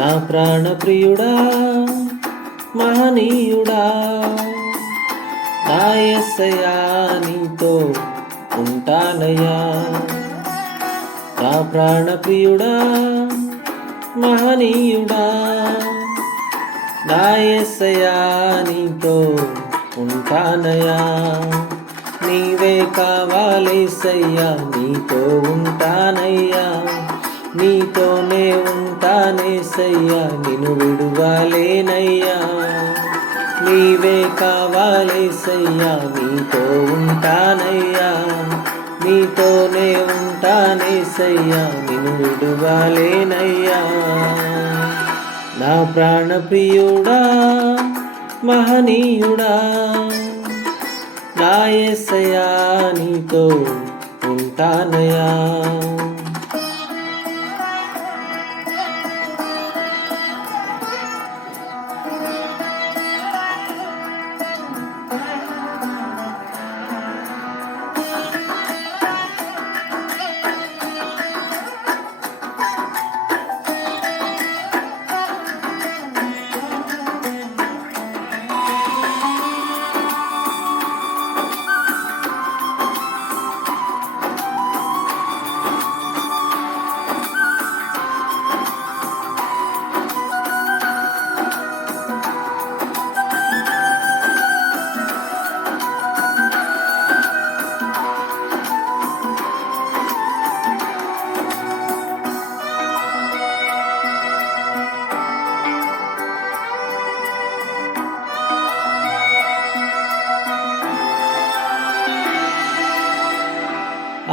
నా ప్రాణ ప్రియుడా మహనీయుడా నా యేసయ్యా నీతో ఉంటానయ్యా. నా ప్రాణ ప్రియుడా మహనీయుడా నా యేసయ్యా నీతో ఉంటానయ్యా. నీవే కావాలేసయ్యా నీతో ఉంటానయ్యా. నీతోనే ఉంటానేసయ్యా నిన్ను విడువలేనయ్యా. నీవే కావాలేసయ్యా నీతో ఉంటానయ్యా. నీతోనే ఉంటానేసయ్యా నిన్ను విడువలేనయ్యా. నా ప్రాణ ప్రియుడా మహనీయుడా నా యేసయ్యా నీతో ఉంటానయ్యా.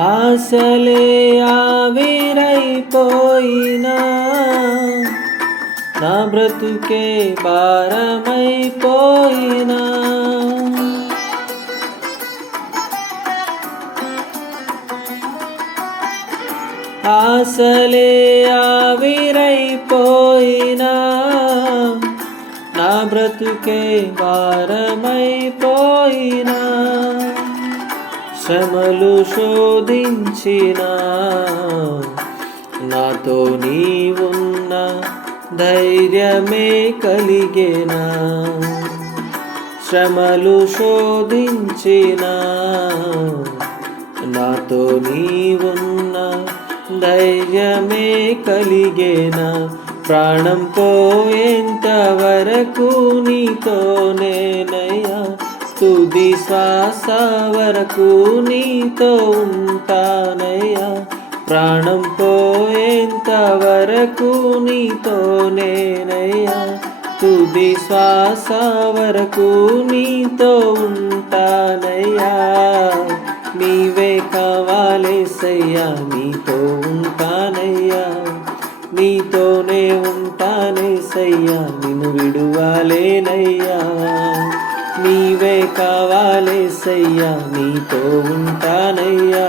ఆశలే ఆవిరైపోయినా నా బ్రతుకే భారమైపోయినా ఆశలే ఆవిరైపోయినా నా బ్రతుకే భారమైపోయినా శ్రమలు శోధించినా నాతో నీవున్న ధైర్యమే కలిగేనా. శ్రమలు శోధించినా నాతో నీవున్న ధైర్యమే కలిగేనా. ప్రాణం పోయేంత వరకు నీతోనేనయ్యా. తుది శ్వాస వరకు నీతో ఉంటానయ్యా. ప్రాణం పోయేంత వరకు నీతోనేనయ్యా. తుది శ్వాస వరకు నీతో ఉంటానయ్యా. నీవే కావాలేసయ్యా నీతో ఉంటానయ్యా. నీతోనే ఉంటానేసయ్యా నిన్ను విడువలేనయ్యా. నీవే కావాలేసయ్యా నీతో ఉంటానయ్యా.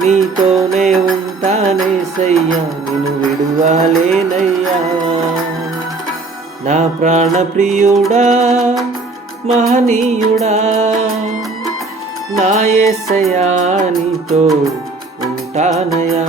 నీతోనే ఉంటానేసయ్యా నిన్ను విడువలేనయ్యా. నా ప్రాణ ప్రియుడా మహనీయుడా నా యేసయ్యా నీతో ఉంటానయ్యా.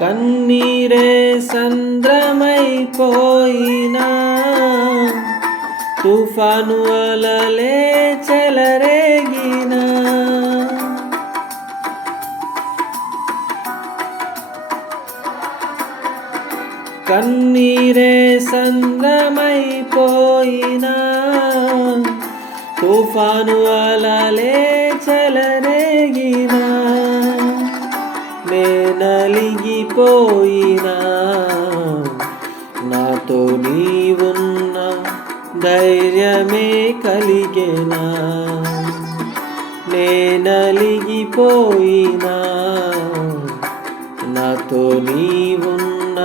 కన్నీరే సంద్రమైపోయినా తుఫాను అలలే చెలరేగినా కన్నీరే సంద్రమైపోయినా, తుఫాను అలలే చెలరేగినా, నలిగిపోయినా, నాతో నీవున్న ధైర్యమే కలిగేనా. నలిగిపోయినా, నాతో నీవున్న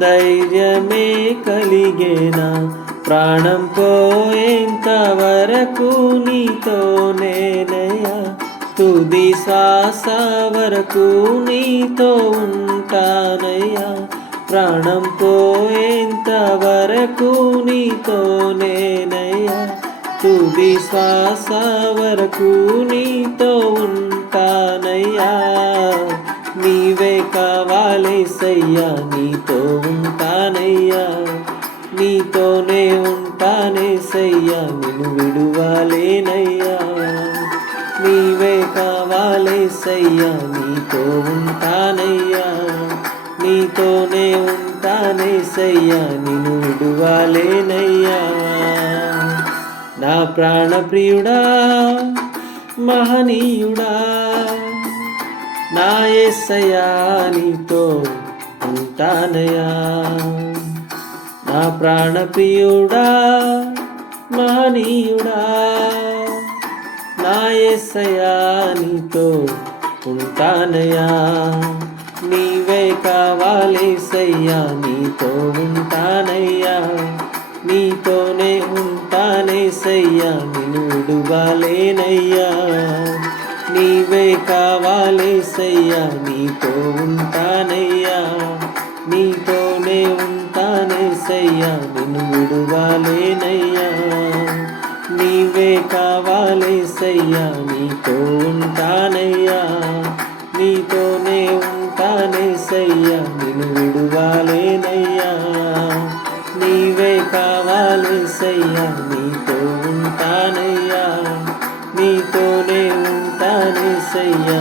ధైర్యమే కలిగేనా. ప్రాణం పోయేంత వరకు నీతో నేనయ్యా, తుది శ్వాస వరకు నీతో ఉంటానయ్యా. ప్రాణం పోయేంత వరకు నీతో నేనయ్యా, తుది శ్వాస వరకు నీతో ఉంటానయ్యా. నీవే కావాలేసయ్యా, నీతో ఉంటానయ్యా, నీతోనే ఉంటానేసయ్యా, నిన్ను విడువలేనయ్యా. నీవే కావాలేసయ్యా, నీతో ఉంటానయ్యా, నీతోనే ఉంటానేసయ్యా, నిన్ను విడువలేనయ్యా. నా ప్రాణప్రియుడా, మహనీయుడా, నా యేసయ్యా, నీతో ఉంటానయ్యా. నా ప్రాణప్రియుడా, మహనీయుడా, నా యేసయ్యా, నీతో ఉంటానయ్యా. నీవే కావాలేసయ్యా, నీతో ఉంటానయ్యా, నీతోనే ఉంటానేసయ్యా, నిన్ను విడువలేనయ్యా. నీవే కావాలేసయ్యా, నీతో ఉంటానయ్యా, నీతోనే ఉంటానేసయ్యా, నిన్ను విడువలేనయ్యా. నీవే కావాలేసయ్యా, నీతో ఉంటానయ్యా, నీతోనే ఉంటానేసయ్యా, నిన్ను విడువలేనయ్యా. నీవే కావాలేసయ్యా, నీతో ఉంటానయ్యా, నీతోనే ఉంటానేసయ్యా,